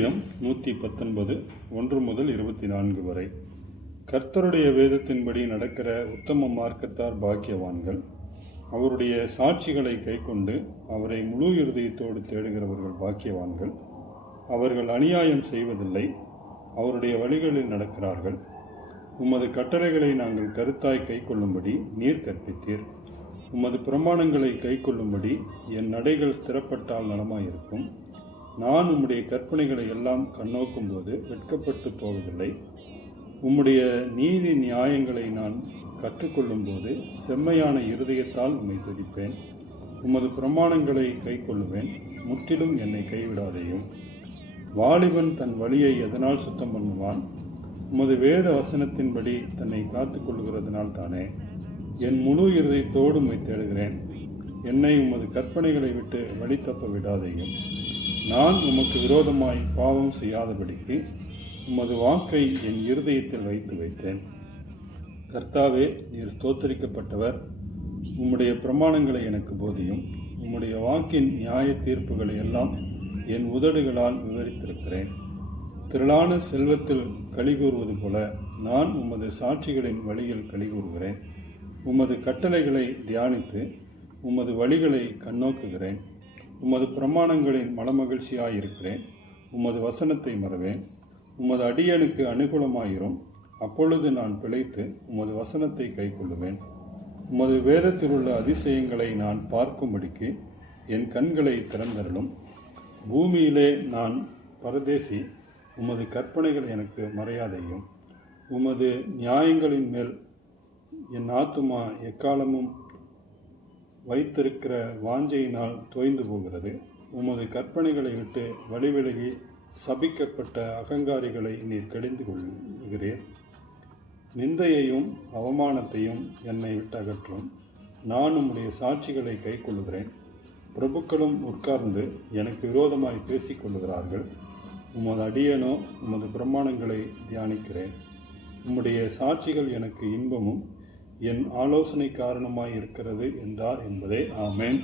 வேதம் நூற்றி பத்தொன்பது ஒன்று முதல் இருபத்தி நான்கு வரை. கர்த்தருடைய வேதத்தின்படி நடக்கிற உத்தம மார்க்கத்தார் பாக்கியவான்கள் அவருடைய சாட்சிகளை கைக்கொண்டு அவரை முழு இருதயத்தோடு தேடுகிறவர்கள் பாக்கியவான்கள். அவர்கள் அநியாயம் செய்வதில்லை அவருடைய வழிகளில் நடக்கிறார்கள். உமது கட்டளைகளை நாங்கள் கருத்தாய் கைக்கொள்ளும்படி நீர் கற்பித்தீர். உமது பிரமாணங்களை கைக்கொள்ளும்படி என் நடைகள் ஸ்திரப்பட்டால் நலமாயிருக்கும். நான் உம்முடைய கற்பனைகளை எல்லாம் கண்ணோக்கும் போது வெட்கப்பட்டு போவதில்லை. உம்முடைய நீதி நியாயங்களை நான் கற்றுக்கொள்ளும்போது செம்மையான இருதயத்தால் உம்மை துதிப்பேன். உமது பிரமாணங்களை கைக்கொள்ளுவேன். முற்றிலும் என்னை கைவிடாதேயும். வாலிபன் தன் வழியை எதனால் சுத்தம் பண்ணுவான்? உமது வேத வசனத்தின்படி தன்னை காத்து கொள்கிறதுனால் தானே. என் முழு இருதயத்தோடு உம்மை தேடுகிறேன். என்னை உமது கற்பனைகளை விட்டு வழி தப்ப விடாதேயும். நான் உமக்கு விரோதமாய் பாவம் செய்யாதபடிக்கு உமது வாக்கை என் இருதயத்தில் வைத்து வைத்தேன். கர்த்தாவே நீர் ஸ்தோத்தரிக்கப்பட்டவர். உம்முடைய பிரமாணங்களை எனக்கு போதியும். உம்முடைய வாக்கின் நியாய தீர்ப்புகளை எல்லாம் என் உதடுகளால் விவரித்திருக்கிறேன். திரளான செல்வத்தில் கலிகூறுவது போல நான் உமது சாட்சிகளின் வழியில் கலிகூறுகிறேன் உமது கட்டளைகளை தியானித்து உமது வழிகளை கண்ணோக்குகிறேன். உமது பிரமாணங்களின் மனமகிழ்ச்சியாயிருக்கிறேன் உமது வசனத்தை மறவேன். உமது அடியனுக்கு அனுகூலமாயிரும். அப்பொழுது நான் பிழைத்து உமது வசனத்தை கைக்கொள்ளுவேன். உமது வேதத்தில் உள்ள அதிசயங்களை நான் பார்க்கும்படிக்கு என் கண்களை திறந்தருளும். பூமியிலே நான் பரதேசி உமது கற்பனைகள் எனக்கு மறையாதையும். உமது நியாயங்களின் மேல் என் ஆத்துமா எக்காலமும் வைத்திருக்கிற வாஞ்சையினால் தோய்ந்து போகிறது. உமது கற்பனைகளை விட்டு வழிவிலகி சபிக்கப்பட்ட அகங்காரிகளை நீர் கடிந்து கொள்கிறீர் நிந்தையையும் அவமானத்தையும் என்னை விட்டு அகற்றும் நான் உம்முடைய சாட்சிகளை கைக்கொள்கிறேன் பிரபுக்களும் உட்கார்ந்து எனக்கு விரோதமாய் பேசிக்கொள்ளுகிறார்கள் உமது அடியனோ உமது பிரமாணங்களை தியானிக்கிறேன். உம்முடைய சாட்சிகள் எனக்கு இன்பமும் என் ஆலோசனை காரணமாய் இருக்கிறது என்றார் என்பதே ஆமேன்.